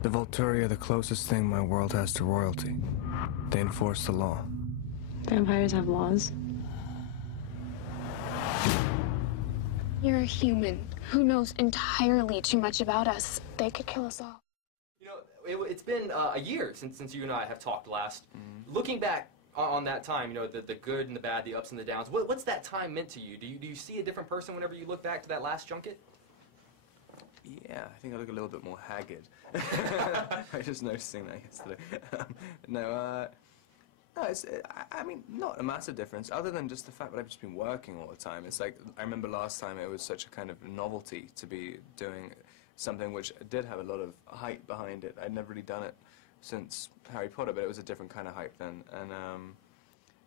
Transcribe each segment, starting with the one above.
The Volturi are the closest thing my world has to royalty. They enforce the law. Vampires have laws? You're a human who knows entirely too much about us. They could kill us all. You know, it's been a year since you and I have talked last. Looking back on that time, you know, the good and the bad, the ups and the downs, what's that time meant to you? Do you see a different person whenever you look back to that last junket? Yeah, I think I look a little bit more haggard. I was just noticing that yesterday. No, it's, I mean, not a massive difference, other than just the fact that I've just been working all the time. It's like, I remember last time it was such a kind of novelty to be doing something which did have a lot of hype behind it. I'd never really done it since Harry Potter, but it was a different kind of hype then.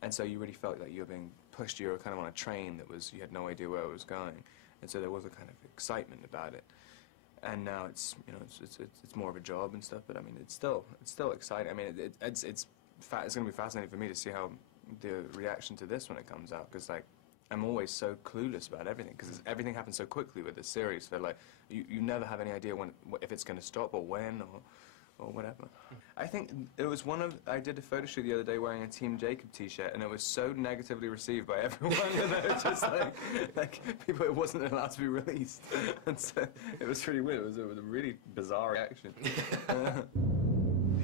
And so you really felt like you were being pushed. You were kind of on a train that was, you had no idea where it was going. And so there was a kind of excitement about it. And now it's, you know, it's more of a job and stuff, but I mean, it's still exciting. I mean, it's going to be fascinating for me to see how the reaction to this when it comes out, because like I'm always so clueless about everything, because everything happens so quickly with this series. So like you never have any idea if it's going to stop or when or whatever. I think it was I did a photo shoot the other day wearing a Team Jacob t-shirt, and it was so negatively received by everyone that it was just like people, it wasn't allowed to be released. And so it was really weird. It was a really bizarre reaction.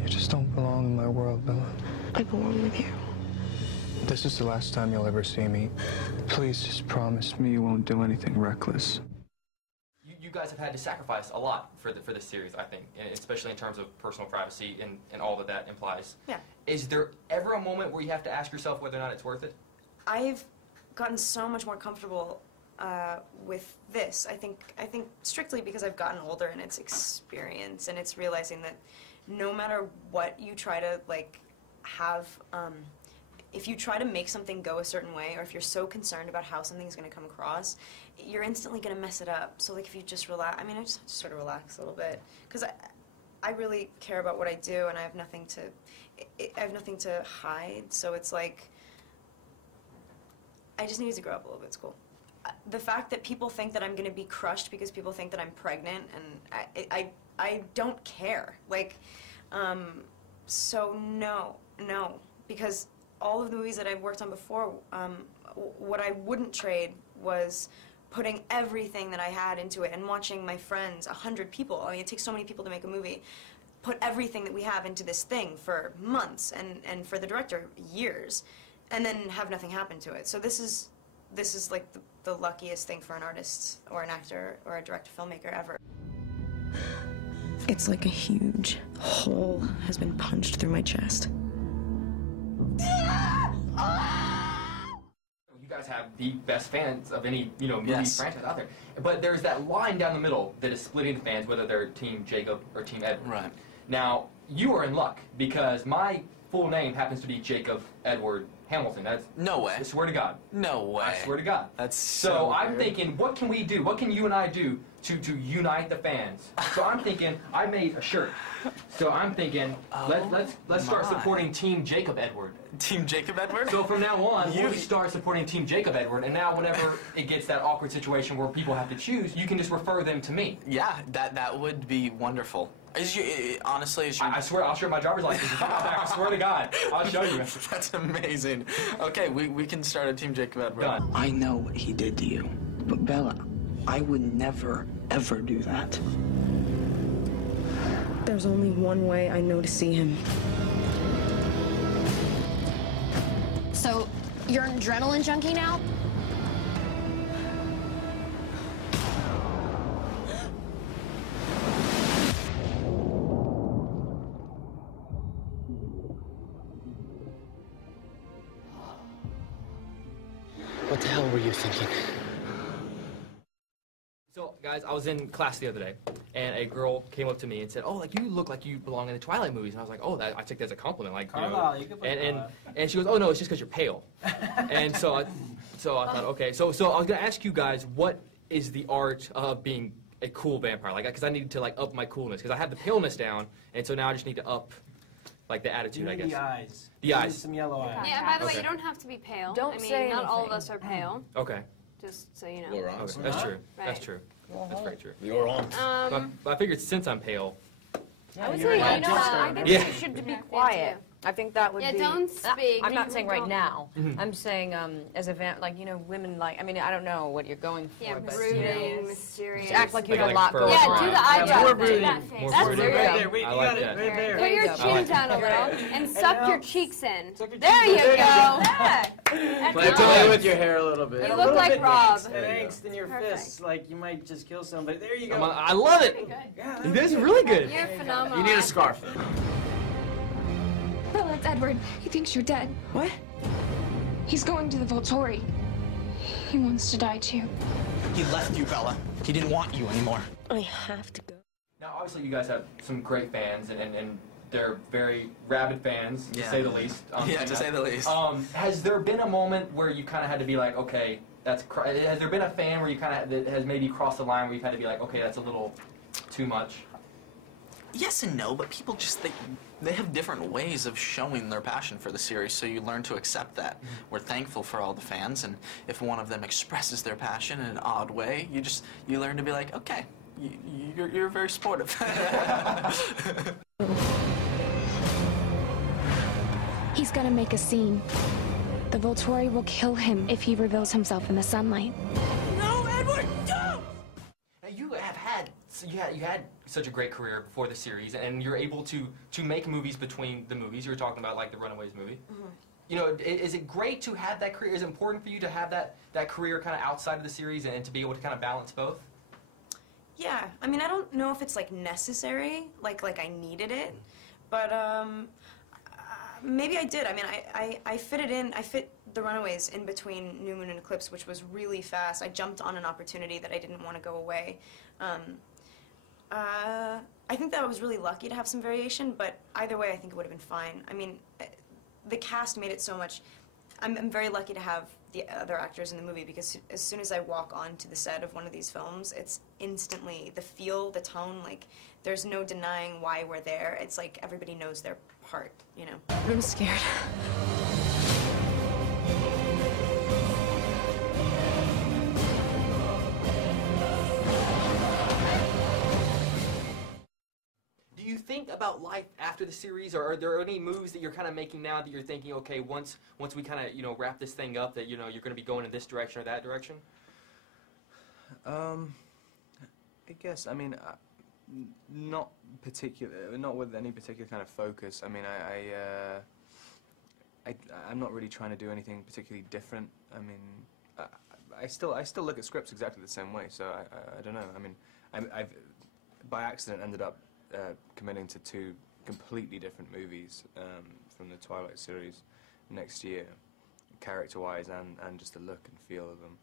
You just don't belong in my world, Bella. I belong with you. This is the last time you'll ever see me. Please just promise me you won't do anything reckless. You guys have had to sacrifice a lot for this series, I think, especially in terms of personal privacy and all that implies. Yeah. Is there ever a moment where you have to ask yourself whether or not it's worth it? I've gotten so much more comfortable with this. I think strictly because I've gotten older, and it's experience, and it's realizing that no matter what you try to like have, if you try to make something go a certain way, or if you're so concerned about how something's going to come across, you're instantly going to mess it up. So like if you just relax, I mean, I just sort of relax a little bit, because I really care about what I do, and I have nothing to hide. So it's like I just need to grow up a little bit. It's cool. The fact that people think that I'm going to be crushed because people think that I'm pregnant, and I don't care. Like, so no, because all of the movies that I've worked on before, what I wouldn't trade was putting everything that I had into it, and watching my friends, 100 people, I mean, it takes so many people to make a movie, put everything that we have into this thing for months, and for the director, years, and then have nothing happen to it. So this is like the luckiest thing for an artist, or an actor, or a director, filmmaker ever. It's like a huge hole has been punched through my chest. You guys have the best fans of any, you know, movie franchise out there. But there's that line down the middle that is splitting the fans, whether they're Team Jacob or Team Edward. Right. Now, you are in luck, because my full name happens to be Jacob Edward Hamilton. That's no way. I swear to God. No way. I swear to God. That's so I'm thinking, what can we do? What can you and I do to unite the fans? So I'm thinking, I made a shirt. So I'm thinking, let's start supporting Team Jacob Edward. Team Jacob Edward? So from now on, we'll start supporting Team Jacob Edward, and now whenever it gets that awkward situation where people have to choose, you can just refer them to me. Yeah, that would be wonderful. Honestly, I swear, I'll show my driver's license. I swear to God, I'll show you. That's amazing. Okay, we can start a Team Jacob Edward. Done. I know what he did to you, but Bella, I would never, ever do that. There's only one way I know to see him. So, you're an adrenaline junkie now? What the hell were you thinking? So, guys, I was in class the other day, and a girl came up to me and said, "Oh, like you look like you belong in the Twilight movies." And I was like, "Oh, I took that as a compliment." Like, Carlisle, you can put and she goes, "Oh no, it's just because you're pale." And so I thought, okay, so I was gonna ask you guys, what is the art of being a cool vampire? Like, because I needed to like up my coolness, because I had the paleness down, and so now I just need to up like the attitude, I guess. The eyes. The eyes. Some yellow eyes. Yeah, and by the way, you don't have to be pale. Don't say say not all of anything. us are pale. Okay. Just so you know. We're on. Okay. That's true. Right. That's true. That's very true. You're on. But I figured since I'm pale, I would say, I think Yeah. you should be Quiet. I think that would Yeah, be. don't speak. I'm not saying right now. I'm saying as a like women like. I mean, I don't know what you're going for, Yeah, but brooding, mysterious. just act like you have Like a lot fur. going Yeah, on. do the eyebrow. more thing. brooding. That face. More That's brooding. there you Right go. there. Wait, I you like got it. that. Right there. Put your you go. chin down a little and suck your now- cheeks in. Suck your There cheeks you in. go. Play Good. with your hair a little bit. You A look little like bit Rob. And angst in your Perfect. fists, like you might just kill somebody. There you go. I love it. Yeah, It is really good. You're phenomenal. You need a scarf. Bella, it's Edward. He thinks you're dead. What? He's going to the Volturi. He wants to die too. He left you, Bella. He didn't want you anymore. I have to go. Now, obviously, you guys have some great fans, and they're very rabid fans, to Yeah. say the least. Yeah, to say the least. Has there been a moment where you kind of had to be like, okay, has there been a fan where you kind of that has maybe crossed the line where you've had to be like, okay, that's a little too much? Yes and no, but people just they have different ways of showing their passion for the series, so you learn to accept that. We're thankful for all the fans, and if one of them expresses their passion in an odd way, you learn to be like, okay, you're very supportive. He's gonna make a scene. The Volturi will kill him if he reveals himself in the sunlight. No, Edward, don't! Now, you had such a great career before the series, and you're able to make movies between the movies. You were talking about like the Runaways movie. You know, is it great to have that career? Is it important for you to have that career kind of outside of the series and to be able to kind of balance both? Yeah, I mean, I don't know if it's like necessary, like I needed it, but maybe I did. I mean, I fit it in. I fit the Runaways in between New Moon and Eclipse, which was really fast. I jumped on an opportunity that I didn't want to go away. I think that I was really lucky to have some variation, but either way, I think it would have been fine. I mean, the cast made it so much. I'm very lucky to have the other actors in the movie, because as soon as I walk onto the set of one of these films, it's instantly the feel, the tone, like there's no denying why we're there. It's like everybody knows their part, you know. I'm scared. Do you think about life after the series, or are there any moves that you're kind of making now that you're thinking, okay, once we kind of wrap this thing up, that you're going to be going in this direction or that direction? I guess. I mean, not with any particular kind of focus. I mean, I'm not really trying to do anything particularly different. I mean, I still look at scripts exactly the same way. So I don't know. I mean, I've by accident ended up committing to 2 completely different movies from the Twilight series next year, character-wise and just the look and feel of them.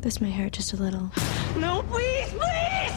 This may hurt just a little. No, please, please!